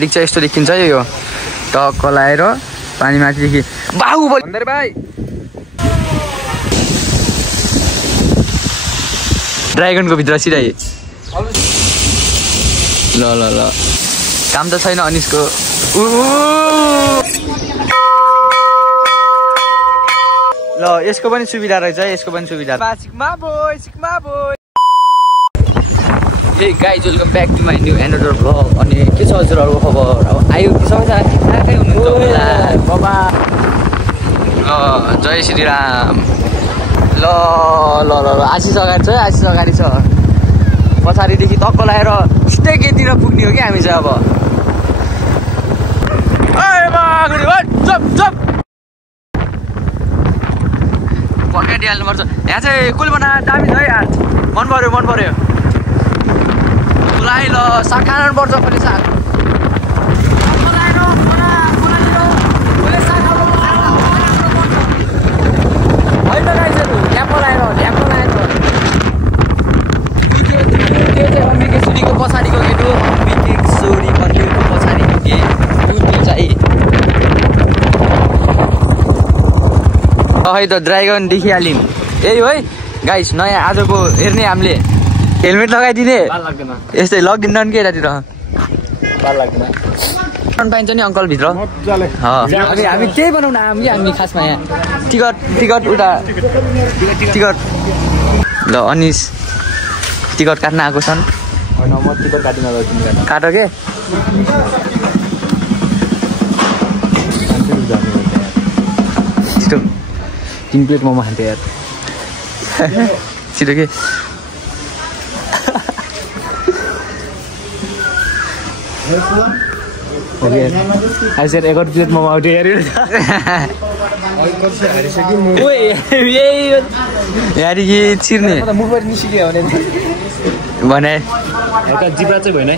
रिक्सा यस्तो देखिन्छ यो टक्क लाएर पानी माथिदेखि बाहुबली भन्दै भाइ ड्राइगनको भित्र सिधै ल ल ल काम त छैन अनिसको ल यसको पनि सुविधा रहेछ यसको पनि सुविधा sigma boy Hey guys, welcome back to my new another vlog. अनि के छ हजुरहरुको खबर? अब आयो कि सबैजना ठिकठाकै हुनुहुन्छ होला बाबा जय श्री राम ल ल ल आशिष अगाडि छ आशिष अगाडि छ पछाडीदेखि टक्क लाएर सिधै केतिर पुग्ने हो कि हामी चाहिँ अब ए बागुडी हट चप चप पकाइदिहाल्नु पर्छ यहाँ चाहिँ कुलबना दामी छ है यार मन पर्यो Mulai lo, sakaran borjo pada saat. Mulai lo, boleh sakaran borjo. Ayo guys, dia mulai lo. Dia ambil suri ke pasari ko gitu, ambil suri ke pasari ko gitu, itu cai. Oh itu dragon dihialim. Oi guys, नयाँ आजको हेर्ने हामीले helmet लगाइदिने यस्तै लगिन्न के यतातिर बाल लाग्दैन पाइन्छ नि अङ्कल भित्र हामी केही बनाउन आयौँ कि हामी खासमा यहाँ टिकट उता टिकट ल अनिस टिकट काट्न आएको छन् काट के 3 प्लेट मोमो खान्थ्यो यार छिटो के Okay. I said I got plate mama out here. Oi, यार ये छिर्ने मुखबाट निस्कियो भने एउटा जिब्रा चाहिँ भएन है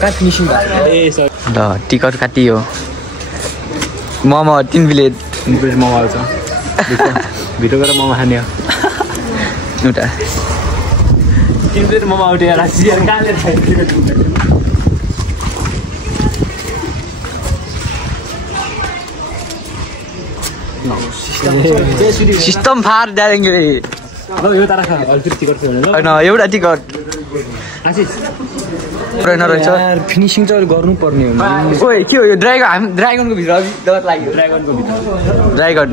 काट निस्किन्छ ए सरी ल टिकट काटियो मोमो 3 प्लेट मोमो आउँछ भिडियो गरेर मोमो खाने हो एउटा 3 प्लेट मोमो आउट यार यार काले सिस्टम फार देंगे एउटा टिकट फिनिसिङ चाहिँ गर्नु पर्ने हो ओइ के हो यो ड्राइगनको भित्र डर लाग्यो ड्राइगन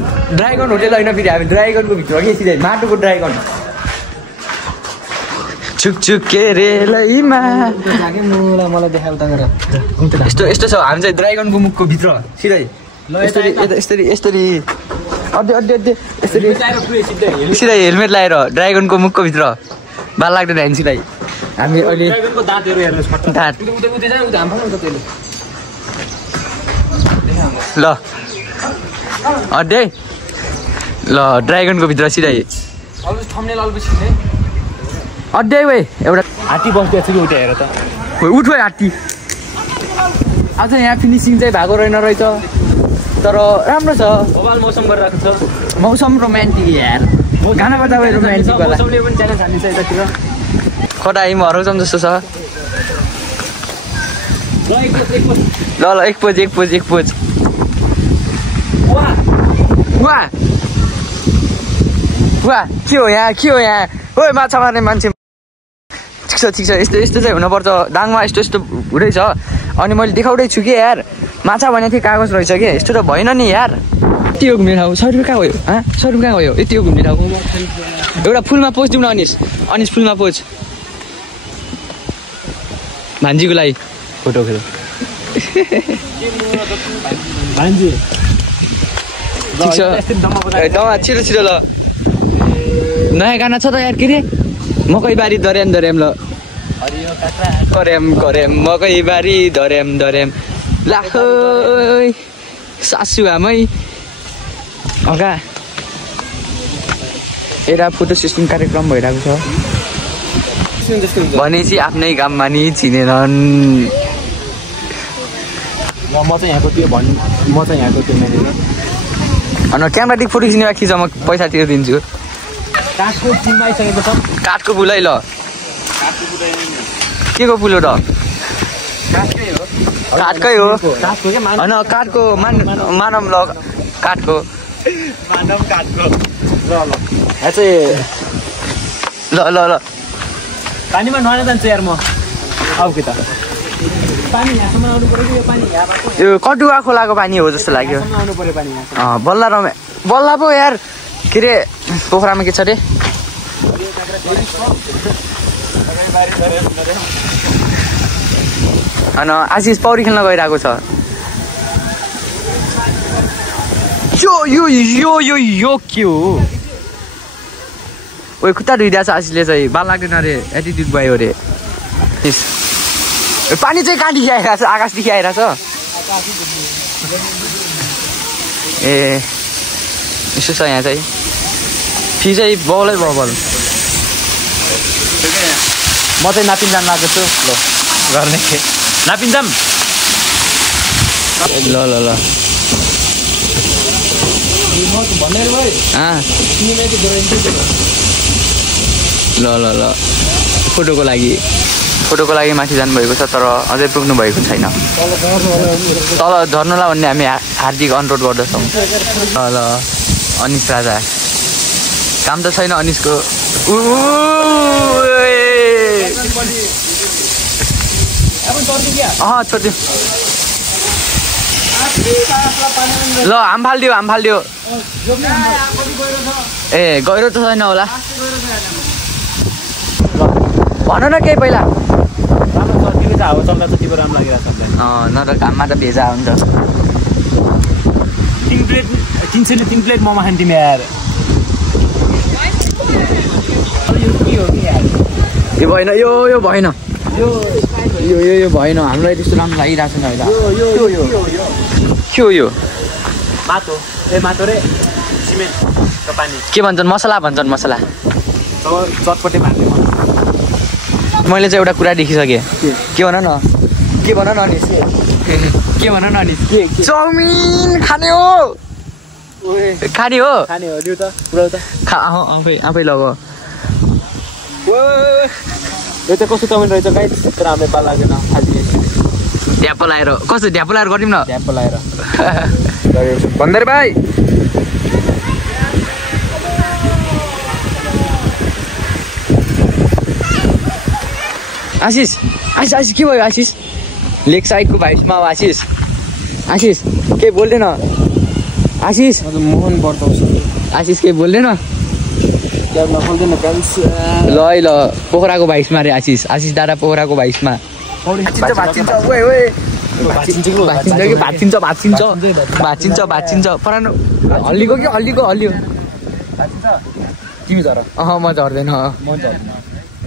होटल हैन फेरि हामी ड्राइगनको भित्र के सिधै माटोको ड्राइगन छुक के रेलैमा मलाई देखाउ त गरे यस्तो छ हामी चाहिँ ड्राइगनको मुखको भित्र सिधै यसरी अड्डे सिधै हेलमेट लाएर ड्राइगनको मुखको भित्र बाल लाग्दैन हामी सिधै हामी अहिले ड्राइगनको दाँतहरु हेर्नुस् दाँत ल अड्डे ल ड्राइगनको भित्र सिधै थम्बनेल अल्बसी है अड्डे वे एउटा हात्ती बस्दै छ कि उठे हेर त उठ वे हात्ती आज यहाँ फिनिसिङ चाहिँ भएको रहेछ तर राम्रो छ बवाल मौसम गरिरहेको छ मौसम रोमान्टिक यार गाना बजा भए रोमान्टिक होला मौसमले पनि च्यालेन्ज हाल्छ यतातिर खडाइ मरौसम जस्तो छ ल एक पोज वाह के हो यहाँ ओइ माछा मार्ने मान्छे ठिक छ यस्तो चाहिँ हुनुपर्छ दाङमा यस्तो हुँदैछ अनि मैले देखाउँदै छु कि यार माछा भनेको थिएँ कागज रहेछ के यस्तो त भएन नि यार यति हो घुम्ने ठाउँ 100 रुपियाँ कहाँ गयो 100 रुपियाँ कहाँ गयो यति हो घुम्ने ठाउँ एउटा फुलमा पोज दिउँ न अनिस फुलमा पोज भान्जीको लागि फोटो खिच भान्जी ठिक छ दमा छिटो ल नयाँ गाना छ त यार के रे मकैबारी दर्याम ल करेम मकैबारी दर्याम ला सासु आमै अगा एउटा फोटो सेसन कार्यक्रम भइरहेको छ भनेपछि आफ्नै गाममा नि चिनेनन् म चाहिँ यहाँको त्यो अनि क्यामेराटिक फोटो खिच्ने खिच म पैसा तिर्दिन्छु काठको चिन्माइसकेको छ काठको पुलै ल के को पुल हो त काठकै काठकै हो होइन काठको मानव ल काठको मानव काठको ल यहाँ चाहिँ ल ल ल पानीमा नुहाएर जान्छु यार म आऊ कि त पानी यहाँसम्म आउनु पर्यो कि यो पानी यहाँबाट यो कटुवा खोलाको पानी हो जस्तो लाग्यो आउनु पर्यो पानी यहाँ बल्ला पो यार के अरे पोखरामा के छ अरे होइन आशिष पौडी खेल्न गइरहेको छ यो के हो ओ खुट्टा धुइदिएको छ आशिषले चाहिँ बाल लाग्दैन अरे एटिट्युड भयो अरे पानी चाहिँ कहाँदेखि आइरहेको छ आकाशदेखि आइरहेछ ए यसो छ यहाँ चाहिँ फी चाहिँ बलै बबल म चाहिँ नापिन्जाम लागेको छु ल गर्ने नापिन्जाम ल ल ल ल ल ल फोटोको लागि माथि जानुभएको छ तर अझै पुग्नु भएको छैन तल झर्नुलाई भन्ने हामी हार्दिक अनुरोध गर्दछौँ ल अनिस राजा काम त छैन अनिसको छोड्दियो ल हाम फालिदियो ए गहिरो त छैन होला भन न केही पहिला हावा चल्दा त तिम्रो राम्रो लागिरहेको छ नत्र घाममा त भेजा हुन्छ 3 प्लेट मोमो खान्थ्यौँ यार यो भएन यो भएन यो भएन हामीलाई त्यस्तो राम्रो लागिरहेको छैन अहिले के हो यो माटो रे सिमेन्ट र पानी के भन्छन् मसला चटपटे भाँच्ने मैले चाहिँ एउटा कुरा देखिसकेँ के भन न अनिस के भन न अनिस चाउमिन खाने हो लिउ त पुऱ्याउ त आफै लग यो त कस्तो चाउमिन रहेछ गाइस तर हामीले पाल लागेन ढ्याप लाएर गरिदिउँ न ढ्याप लाएर भन्दै भाइ आशिष के भयो आशिष लेक साइडको भाइसमा हो आशिष के बोल्दैन आशिष मोहन बर्ताउँछ आशिष के बोल्दैन ल पोखराको भाइसमा रे आशिष दादा पोखराको भाइसमा भाँचिन्छ परानो हल्लियो तिमी झर म झर्दैन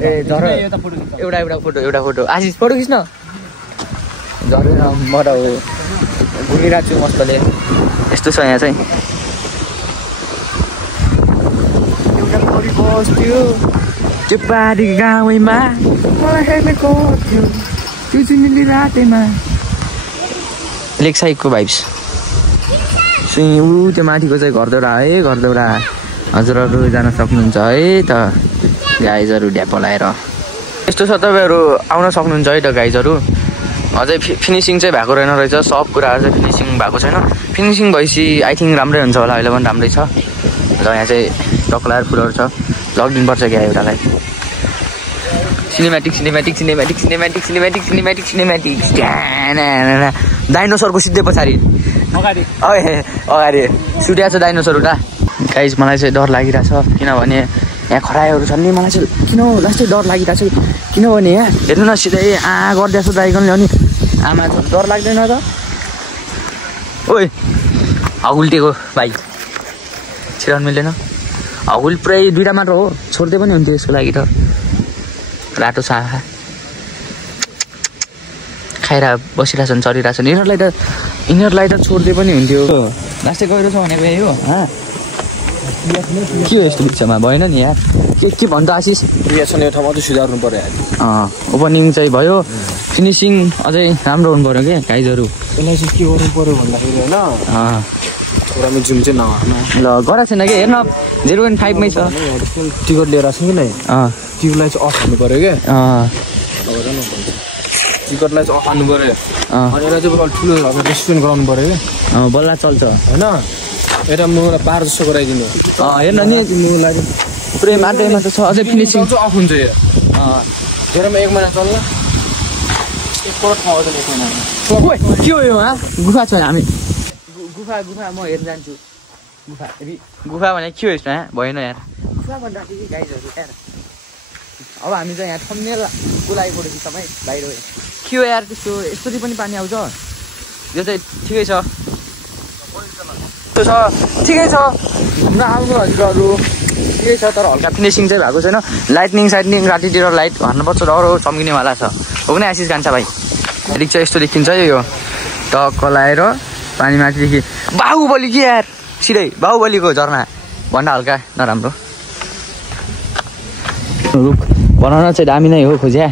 ए झर एउटा फोटो आशिष फोटो खिच्न झर्दैन म त घुमिरहेको छु मस्तले यस्तो छ यहाँ चाहिँ त्यो पारी गाउँमा लेक साइडको भाइब्स त्यो माथिको चाहिँ घरदेउरा हजुरहरू जान सक्नुहुन्छ है त गाइजहरू ढ्याप लाएर यस्तो छ तपाईँहरू आउन सक्नुहुन्छ है त गाइजहरू अझै फिनिसिङ चाहिँ भएको रहेन रहेछ सब कुराहरू चाहिँ फिनिसिङ भएको छैन फिनिसिङ भएपछि आई थिङ्क राम्रै हुन्छ होला अहिले पनि राम्रै छ र यहाँ चाहिँ टक्लाएर फुलहरू छ लगिदिनुपर्छ क्या एउटालाई सिनेमेटिक डाइनोसरको सिधै पछाडि अगाडि सुटिया छ डाइनोसर उता गाइज मलाई चाहिँ डर लागिरहेछ किनभने यहाँ खरायोहरू छन् नि मलाई चाहिँ किन लास्टै डर लागिरहेछ किनभने यहाँ हेर्नु न सिधै गरिदिएछ ड्राइगनले अनि आमा डर लाग्दैन त ओइ हगुल्टेको भाइ छिराउनु मिल्दैन हगुल पुरै दुइटा मात्र हो छोड्दै पनि हुन्थ्यो यसको लागि त रातो साखा खाएर बसिरहेछन् चरिरहेछन् यिनीहरूलाई त छोड्दै पनि हुन्थ्यो लास्टै गहिरो छ भनेको यही हो के हो यस्तो बिचमा भएन नि यार के भन्छ आशिष यो ठाउँमा चाहिँ सुधार्नु पर्यो ओपनिङ चाहिँ भयो फिनिसिङ अझै राम्रो हुनु पर्यो क्या गाइजहरू यसलाई चाहिँ के गर्नु पर्यो भन्दाखेरि होइन जुम चाहिँ ल गराएको छैन कि हेर्न 0.5 मै छ टिकट लिएर आएको छ कि नै टिकटलाई चाहिँ अफ हाल्नु पर्यो क्या टिकटलाई चाहिँ अफाल्नु पऱ्यो अनि यसलाई चाहिँ ठुलो रेस्टुरेन्ट गराउनु पऱ्यो क्या बल्ल चल्छ होइन यता मलाई पार जस्तो गराइदिनु हेर्न नि पुरै माटो छ अझै फिनिसिङ अफ हुन्छ यो हेरमा 1 महिना चल्ला एकपल्ट ठाउँ आउँदैन 1 महिना के हो यो गुफा छ हामी गुफा म हेर्न जान्छु गुफा भने के हो यसमा भएन यार गुफा भन्दा के गाइजहरू यार अब हामी चाहिँ यहाँ थम्नेलको लागि पढेको समय बाहिर के हो यार त्यस्तो यस्तरी पनि पानी आउँछ यो चाहिँ ठिकै छ ठिकै छ घुम्न आउनु हजुरहरू ठिकै छ तर हल्का फिनिसिङ चाहिँ भएको छैन लाइटनिङ रातितिर लाइट हान्नुपर्छ डह्रो चम्किनेवाला छ हो पनि आशिष कान्छा भाइ रिक्सा यस्तो देखिन्छ यो टक्क लाएर पानी माथिदेखि बाहुबली के यार सिधै बाहुबलीको झरना भन्दा हल्का नराम्रो रुख बनाउन चाहिँ दामी नै हो खोज्या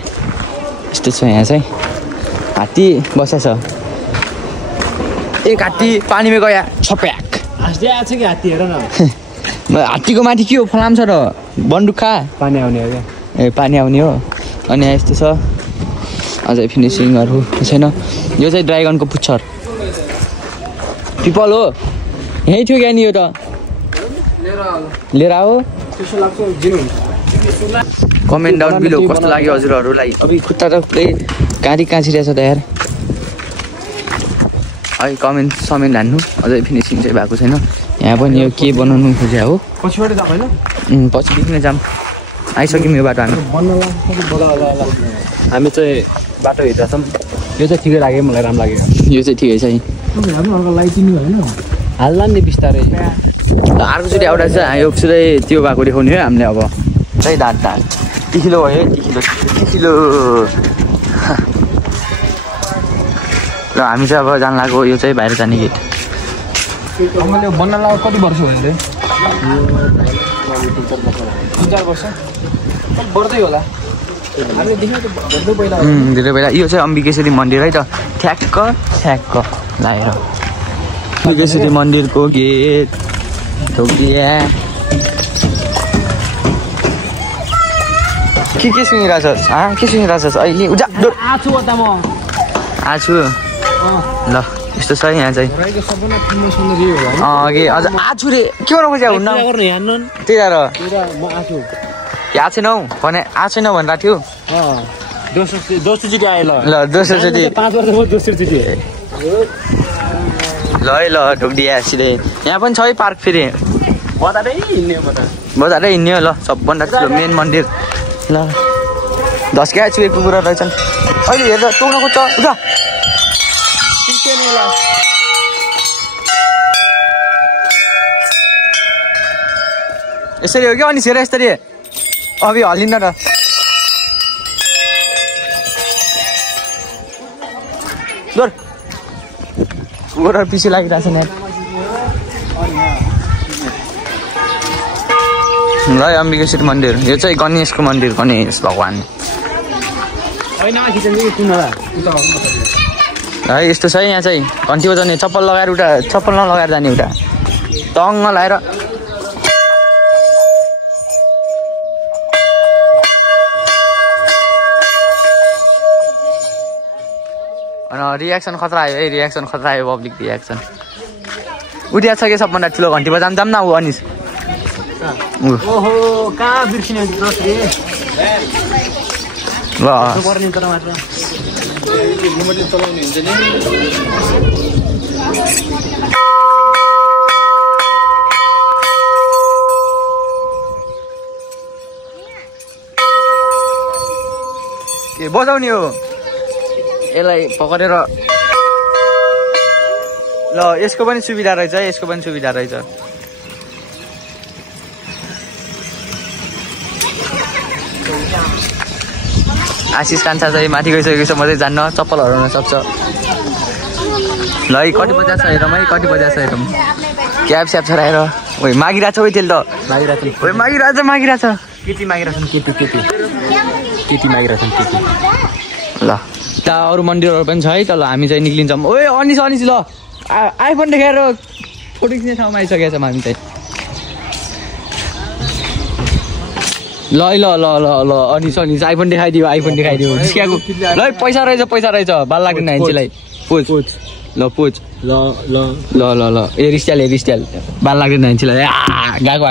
यस्तो छ यहाँ चाहिँ हात्ती बसेछ एक हात्ती पानीमा गया छप्याक आएको छ कि हात्ती हेर न हात्तीको माथि के हो फलाम छ र बन्दुखा पानी आउने हो क्या ए पानी आउने हो अनि यस्तो छ अझै फिनिसिङहरू छैन यो चाहिँ ड्राइगनको पुच्छर पिपल हो यहीँ थियो क्या नि यो त लिएर आओ कमेन्ट डाउन बिलो कस्तो लाग्यो हजुरहरूलाई अब खुट्टा त पुरै काँचिरहेछ त यार है कमेन्ट हान्नु अझै फिनिसिङ चाहिँ भएको छैन यहाँ पनि यो के बनाउनु खोज्या हो पछिबाट जाम होइन पछिदेखि नै जाम आइसक्यौँ यो बाटो हामी चाहिँ बाटो हिँड्दा छौँ यो चाहिँ ठिकै लाग्यो मलाई राम्रो लाग्यो यो चाहिँ ठिकै छ लाइटिङ होइन हाल्ला नि बिस्तारै अर्कोचोटि एउटा चाहिँ यो सिधै त्यो भएको देखाउने हो हामीले अब चाहिँ दाँत तिखिलो भयो तिखिलो ल हामी चाहिँ अब जान लाग्यो यो चाहिँ बाहिर जाने गेट बन्न लाग्यो कति वर्ष भयो अरे 3-4 वर्ष बढ्दै होला धेरै पहिला यो चाहिँ अम्बिकेश्वरी मन्दिर है त ठ्याक्क लगाएर अम्बिकेश्वरी मन्दिरको गेट ढोकिया के सुनिरहेछस् के सुनिरहेछस् अहिले आछु ल यस्तो छ यहाँ चाहिँ अझ आछु रे के गर्नु खोज्या हुन्न त्यही र यहाँ छैनौ भने आएको छैन भनेर थियो दोस्रोचोटि आयो ल दोस्रोचोटि 5 वर्षको दोस्रोचोटि ल है ल ढोकिया सिधै यहाँ पनि छ है पार्क फेरि बजारै हिँड्ने हो ल सबभन्दा ठुलो मेन मन्दिर ल धस्किया चुएको कुरा रहेछन् अहिले हेर्दा टोक्न खोज्छ उता यसरी हो क्या अनि सेरा यसरी अभि हल्लिन्न र गोर पछि लागिरहेछ नि ल अम्बिकेश्वरी मन्दिर यो चाहिँ गणेशको मन्दिर गणेश भगवान् है यस्तो छ यहाँ चाहिँ घन्टी बजाउने चप्पल लगाएर उता चप्पल नलगाएर जाने उता टङ्ग लगाएर रियाक्सन खतरा आयो है पब्लिक रियाक्सन उठिया छ कि सबभन्दा ठुलो घन्टी बजाम जाम न ऊ अनिस ओहो कहाँ बिर्सिने ल के बजाउने हो यसलाई पकडेर ल यसको पनि सुविधा रहेछ आशिष कान्छा चाहिँ माथि गइसकेको छ म चाहिँ जान्न चप्पल हराउन सक्छ ल है कति बजा छ हेरौँ क्याब स्याब छराएर ओइ मागिरहेछ ओइ तेल त मागिरहेछ केटी मागिरहेछन् केटी मागिरहेछन् ल यता अरू मन्दिरहरू पनि छ है त ल हामी चाहिँ निक्लिन्छौँ ओए अनिस ल आइफोन देखाएर फोटो खिच्ने ठाउँमा आइसकेको छौँ हामी चाहिँ ल ल ल ल ल अनिस आइफोन देखाइदियो जिस्क्याएको ल पैसा रहेछ बाल लाग्दैन नाइन्चीलाई पोज ल पोज ल ल ल ल ल हेरिस्टाइल बाल लाग्दैन नाइन्चीलाई गएको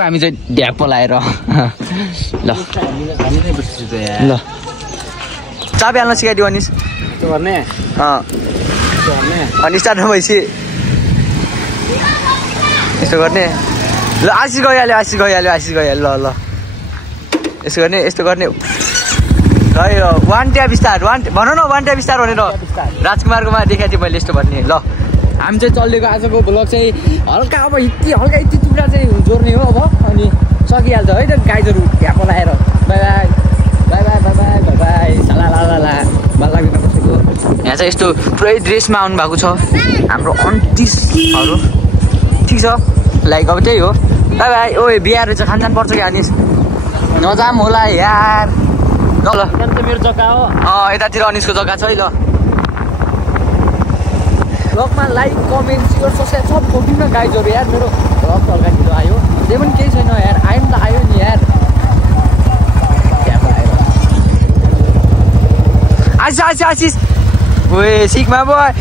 हामी चाहिँ ढ्याप्पो लाएर ल चाबी हाल्न सिकाइदियो अनिस गर्ने अनि स्टार्ट भएपछि यस्तो गर्ने ल आशिष गइहाल्यो ल यस्तो गर्ने ल यो वान ट्याप स्टार भन न वान ट्याप स्टार भनेर राजकुमारकोमा देखाएको थिएँ मैले यस्तो भन्ने ल हामी चाहिँ चलेको आजको भ्लग चाहिँ हल्का यति टुक्रा चाहिँ जोड्ने हो अब अनि सकिहाल्छ है त गाइजहरू ढ्यापो लाएर बाई साला बाल लाग्दैन कसैको यहाँ चाहिँ यस्तो पुरै ड्रेसमा आउनु भएको छ हाम्रो अन्टिसहरू ठिक छ लाइक अब त्यही हो बाई ओए बिहा रहेछ खानजान पर्छ कि हानिस नजाम होला यार ल मेरो जग्गा हो यतातिर अनिसको जग्गा छ है ल ब्लगमा लाइक कमेन्ट सेयर सब्सक्राइब सब खोपिङ न गाइजहरू यार मेरो ब्लग हल्का ढिलो आयो जे पनि केही छैन यार आइम त आयो नि यार आशिष ओए सिग्मा बोय